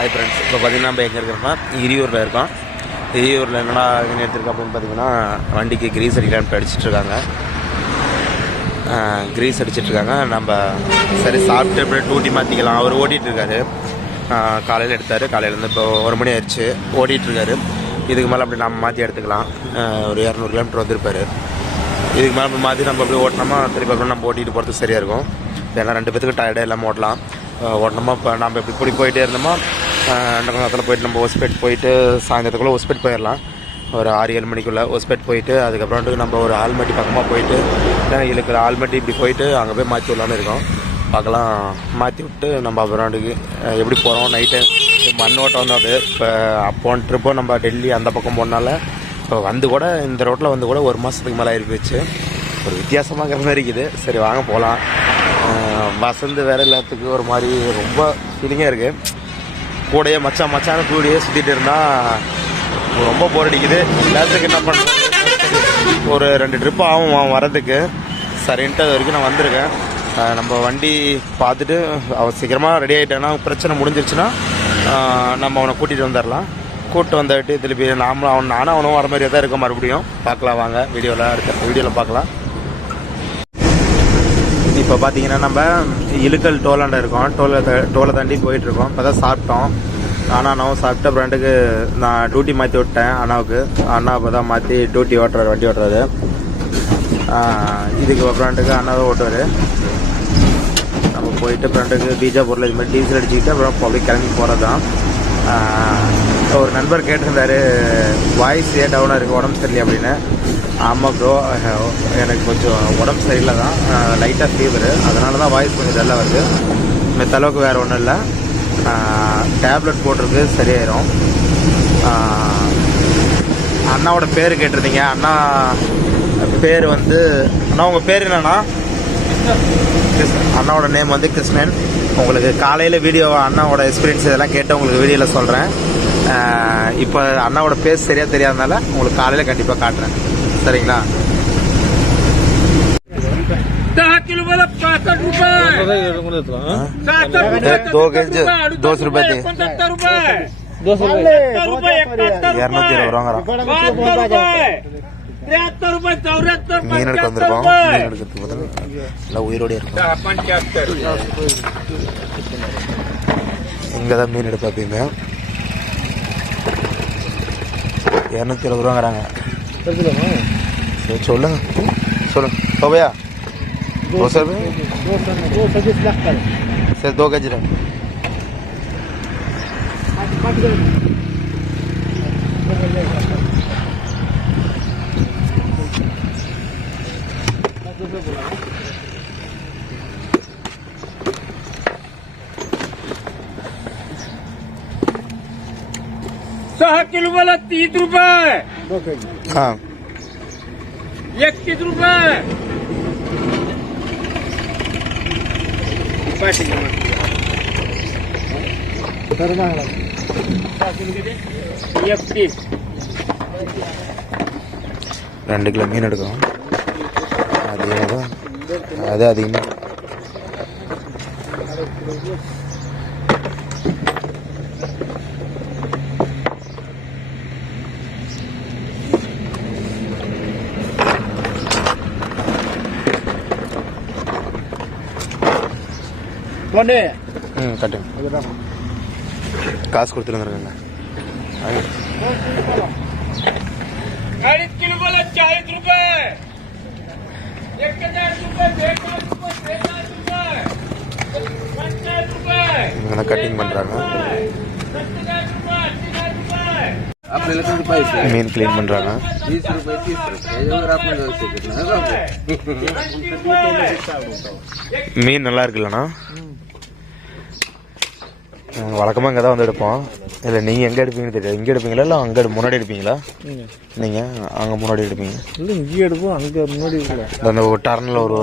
Hi friends, இப்போ பார்த்தீங்கன்னா நம்ம எங்கே இருக்கிறோம்னா இரியூரில் இருக்கோம். இரியூரில் என்னடா என்ன எடுத்துருக்கோம் அப்படின்னு பார்த்தீங்கன்னா, வண்டிக்கு க்ரீஸ் அடிக்கலான்னு அடிச்சிட்ருக்காங்க. க்ரீஸ் அடிச்சிட்ருக்காங்க. நம்ம சரி சாப்பிட்டு அப்படியே டூட்டி மாற்றிக்கலாம். அவர் ஓட்டிகிட்ருக்காரு. காலையில் எடுத்தார். காலையிலேருந்து இப்போ 1 மணி ஆயிடுச்சு. ஓட்டிகிட்ருக்காரு. இதுக்கு மேலே அப்படி நம்ம மாற்றி எடுத்துக்கலாம். ஒரு 200 கிலோமீட்டர் வந்திருப்பார். இதுக்கு மேலே நம்ம மாற்றி நம்ம அப்படியே ஓட்டினோமா திருப்பி அப்புறம் நம்ம ஓட்டிகிட்டு போகிறது சரியாக இருக்கும். ஏன்னா 2 பேத்துக்கு டயர்டாக இல்லாமல் ஓட்டலாம். ஓட்டணுமா இப்போ நம்ம இப்படி போயிட்டே இருந்தோமா இன்னும் கொஞ்சம் நேரத்தில் போய்ட்டு நம்ம ஹொஸ்பேட் போயிட்டு சாயந்தரத்துக்குள்ளே ஹொஸ்பேட் போயிடலாம். ஒரு 6-7 மணிக்குள்ளே ஹொஸ்பேட் போயிட்டு அதுக்கப்புறம்ட்டு நம்ம ஒரு ஆல்மட்டி பக்கமாக போயிட்டு இருக்கிற ஆல்மட்டி இப்படி போயிட்டு அங்கே போய் மாற்றி விடலான்னு இருக்கோம். பார்க்கலாம். மாற்றி விட்டு நம்ம அப்புறம்ட்டுக்கு எப்படி போகிறோம். நைட்டு மண்ணோட்டம் வந்து அது இப்போ அப்போன் ட்ரிப்போ நம்ம டெல்லி அந்த பக்கம் போனால இப்போ வந்து கூட இந்த ரோட்டில் வந்து கூட 1 மாதத்துக்கு மேலே ஆகிருச்சு. ஒரு வித்தியாசமாக மாதிரி இருக்குது. சரி வாங்க போகலாம். வசந்து வேறு எல்லாத்துக்கு ஒரு மாதிரி ரொம்ப ஃபீலிங்காக இருக்குது. கூடையே மச்சான கூடையே சுற்றிட்டு இருந்தால் ரொம்ப போர் அடிக்குது. எல்லாத்துக்கும் என்ன பண்ணுறது, ஒரு 2 ட்ரிப்பு ஆகும் வரதுக்கு. சரின்ட்டு அது வரைக்கும் நான் வந்திருக்கேன். நம்ம வண்டி பார்த்துட்டு அவன் சீக்கிரமாக ரெடி ஆகிட்டான்னா பிரச்சனை முடிஞ்சிருச்சுன்னா நம்ம அவனை கூட்டிகிட்டு வந்துடலாம். கூப்பிட்டு வந்துட்டு திருப்பி நானும் அவனும் வர மாதிரியே தான் இருக்க. மறுபடியும் பார்க்கலாம் வாங்க. அடுத்த வீடியோவில் பார்க்கலாம். இப்போ பார்த்தீங்கன்னா நம்ம இழுக்கல் டோலாண்ட இருக்கோம். டோலை தாண்டி போயிட்டுருக்கோம். இப்போ தான் சாப்பிட்டோம். அண்ணாவும் சாப்பிட்டு ஃப்ரெண்டுக்கு நான் டியூட்டி மாற்றி விட்டேன். அண்ணா இப்போ தான் மாற்றி டியூட்டி ஓட்டுறாரு, வண்டி ஓட்டுறாரு. இதுக்கு ஃப்ரெண்டுக்கு அண்ணாவே ஓட்டுவார். நம்ம போயிட்டு ஃப்ரெண்டுக்கு பீஜாப்பூரில் இது மாதிரி டீசல் அடிச்சுக்கிட்டு அப்புறம் அப்படியே கிளம்பி போகிறது தான். ஒரு நண்பர் கேட்டிருந்தாரு, வாய்ஸ் ஏன் டவுனாக இருக்குது, உடம்பு சரியில்லை அப்படின்னு. ஆமாம் ப்ரோ, எனக்கு கொஞ்சம் உடம்பு சரியில்லை தான், லைட்டாக ஃபீவரு. அதனால தான் வாய்ஸ் கொஞ்சம் டல்லாக வருது. மித்த அளவுக்கு வேறு ஒன்றும் இல்லை. டேப்லெட் போட்டிருக்கு, சரியாயிரும். அண்ணாவோட பேர் கேட்டிருந்தீங்க. அண்ணா பேர் வந்து அண்ணா உங்கள் பேர் என்னன்னா? அண்ணாவோட நேம் வந்து கிருஷ்ணன். உங்களுக்கு காலையில் வீடியோ அண்ணாவோட எக்ஸ்பீரியன்ஸ் இதெல்லாம் கேட்டு உங்களுக்கு வீடியோவில் சொல்கிறேன். இப்போ அண்ணாவோட பேர் சரியாக தெரியாதனால உங்களுக்கு காலையில் கண்டிப்பாக காட்டுறேன். சரிங்களா? 10 किलो वाला 65 रुपए, 2 केजी 200 रुपए थे. 75 रुपए, 220 रुपए, 73 வருவாங்க. 73 रुपए, 74 மீன் எடுக்க வந்திருக்கோம். மீன் எடுக்கிறதுக்கு பதில் எல்லாம் உயிரோடு இருக்கும். 75 இங்கே தான் மீன் எடுக்க பார்ப்பீங்க. 220 ரூபாங்கிறாங்க. சரி சொல்லுங்க तो भैया 200 रुपये सर 2 केजी रहा. किलो वाला 30 रुपए. हाँ 21 रुपए. ரெண்டு கிலோ மீன் எடுக்கிறோம். அது அதிகமாக கட்டுங்க. காசு கொடுத்துருந்துருங்க. 2.5 किलो वाला 40 रुपए, 1000 रुपए, 1000 रुपए, 50 रुपए. இவங்க கட்டிங் பண்ணுறாங்க. மீன் கிளீன் பண்ணுறாங்க. மீன் நல்லா இருக்குல்லண்ணா? வழக்கமாக இங்கே தான் வந்து எடுப்போம். இல்லை நீங்கள் எங்கே எடுப்பீங்கன்னு தெரியாது. இங்கே எடுப்பீங்களா இல்லை அங்கே முன்னாடி எடுப்பீங்களா? நீங்கள் அங்கே முன்னாடி எடுப்பீங்க? இல்லை இங்கே எடுப்போம், அங்கே முன்னாடி அந்த ஒரு டர்னில் ஒரு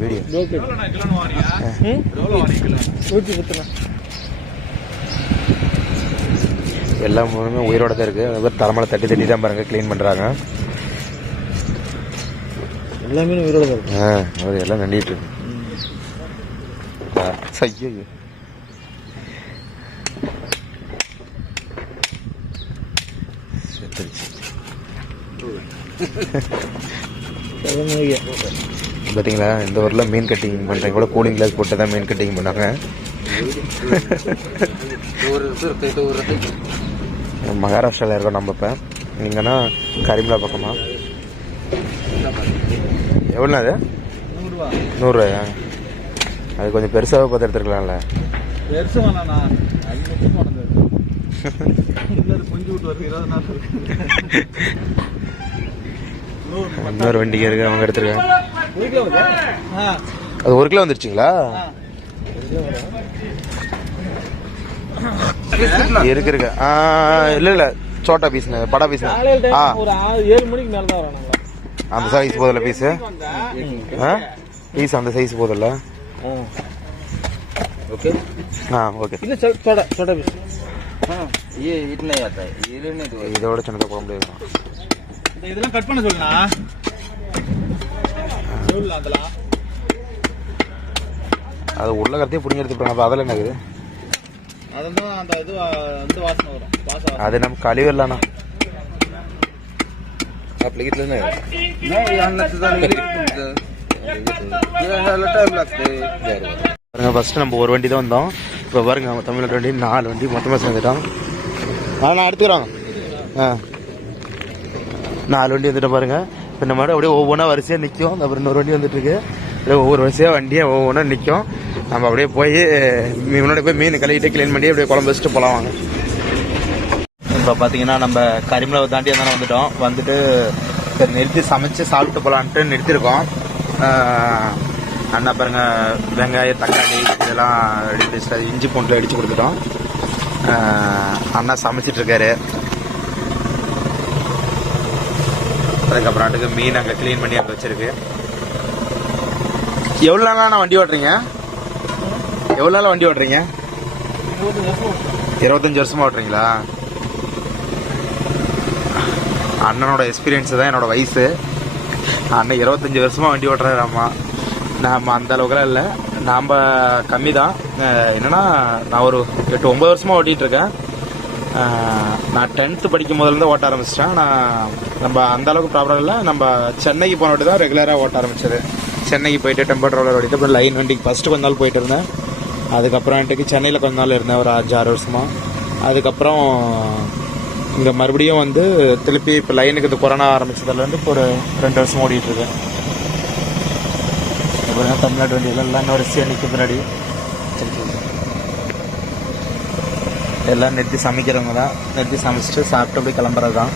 வீடியோ எல்லா மூணுமே உயிரோட தான் இருக்குது. தலைமையில தட்டி தான் பாருங்கள் க்ளீன் பண்ணுறாங்க. எல்லா மீனும் உயிரோட தான் இருக்கு. அவர் எல்லாம் நண்டிட்டு இருக்கு. ஐயோ பார்த்தீங்களா, இந்த ஊரில் மீன் கட்டிங் பண்ணுறேன் கூட கூலிங் கிளாஸ் போட்டு தான் மீன் கட்டிங் பண்ணாங்க. மகாராஷ்டிராவில் இருக்கோம் நம்ம. இப்போ நீங்கன்னா கரிமலா பக்கமா? எவ்வளோண்ணா அது? 100 அது கொஞ்சம் பெருசாகவே பார்த்து எடுத்துருக்கலாம்ல. பெருசு வேணாண்ணா, கொஞ்சம் விட்டு வருது 20 நாள் இன்னொரு வண்டிக்கு இருக்கு, அவங்க எடுத்துருக்காங்க. அது 1 கிலோ வந்துருச்சுங்களா? இருக்கு இருக்கு. இல்லை சோட்டா பீஸ், படா பீஸ். ஒரு 7 மணிக்கு மேலே தான் வராங்க. அந்த சைஸ் போதில்ல பீஸு? பீஸ் அந்த சைஸ் போதில்ல? Okay okay. இல்லை छोटा छोटा पीस ये इतना ही आता है, ये नहीं दो இதோட சின்னதாக போட முடியாது. இதெல்லாம் கட் பண்ண சொல்லுண்ணா. அதெல்லாம் அது உள்ள கருத்தையும் பிடிங்க எடுத்துப்பாங்க. அப்போ அதெல்லாம் என்னது? அதான் அந்த இது வந்து வாசனை வரும். அது நம்ம கழிவு இல்லைண்ணா. आप लिखित लेना है नहीं यहाँ लगता था ये टाइम लगते हैं. பாருங்க, ஃபஸ்ட்டு நம்ம ஒரு வண்டி தான் வந்தோம். இப்போ பாருங்க, தமிழ்நாட்டு வண்டி 4 வண்டி மொத்தமாக சேர்ந்துட்டோம். நான் எடுத்துக்கிறோம். 4 வண்டி வந்துட்டோம் பாருங்க. இப்போ இந்த மாதிரி அப்படியே ஒவ்வொன்றா வரிசையாக நிற்கும். அப்புறம் இன்னொரு வண்டி வந்துட்டுருக்கு. அப்படியே ஒவ்வொரு வரிசையாக வண்டியை ஒவ்வொன்றா நிற்கும். நம்ம அப்படியே போய் முன்னாடி போய் மீன் கழுவிட்டு க்ளீன் பண்ணி அப்படியே குழம்பு வச்சுட்டு போகலாம் வாங்க. இப்போ பார்த்தீங்கன்னா நம்ம கரிமலை தாண்டி தானே வந்துட்டோம். வந்துட்டு சரி நிறுத்தி சமைச்சு சாப்பிட்டு போகலான்ட்டு நிறுத்திருக்கோம். அண்ணா பாருங்க, வெங்காயம் தக்காளி இதெல்லாம் அடிச்சு இஞ்சி பூண்டு அடித்து கொடுத்துட்டோம். அண்ணா சமைச்சிட்ருக்காரு. அதுக்கப்புறம்ட்டுக்கு மீன் அங்கே க்ளீன் பண்ணி அங்கே வச்சிருக்கு. எவ்வளோ நாளாக நான் வண்டி ஓட்டுறீங்க? எவ்வளோ நாளாக வண்டி ஓட்டுறீங்க? 25 வருஷமா ஓட்டுறீங்களா? அண்ணனோட எக்ஸ்பீரியன்ஸு தான் என்னோட வயசு. அண்ணன் 25 வருஷமா வண்டி ஓட்டுறாராம்மா. நாம் அந்த அளவுக்குலாம் இல்லை, நாம் கம்மி தான். என்னென்னா நான் ஒரு 8-9 வருஷமாக ஓட்டிகிட்ருக்கேன். நான் 10th படிக்கும் போதுலேருந்து ஓட்ட ஆரம்பிச்சிட்டேன். நான் நம்ம அந்த அளவுக்கு ப்ராப்ளம் இல்லை. நம்ம சென்னைக்கு போன வாட்டி தான் ரெகுலராக ஓட்ட ஆரம்பிச்சது. சென்னைக்கு போயிட்டு டெம்பர் ட்ராவலர் ஓட்டிட்டு அப்புறம் லைன் வண்டிக்கு ஃபஸ்ட்டு கொஞ்ச நாள் போயிட்டு இருந்தேன். அதுக்கப்புறமேட்டுக்கு சென்னையில் கொஞ்ச நாள் இருந்தேன், ஒரு 5-6 வருஷமாக. அதுக்கப்புறம் இங்கே மறுபடியும் வந்து திருப்பி இப்போ லைனுக்கு இது கொரோனா ஆரம்பிச்சதுலேருந்து இப்போ ஒரு 2 வருஷம் ஓடிட்டுருக்கேன். அப்புறம் தமிழ்நாட்டு வண்டியெல்லாம் இன்னும் வரிசையாக நிற்க பின்னாடி எல்லாம் நிறுத்தி சமைக்கிறவங்க தான். நிறுத்தி சமைச்சிட்டு சாப்பிட்டு அப்படியே கிளம்புறது தான்.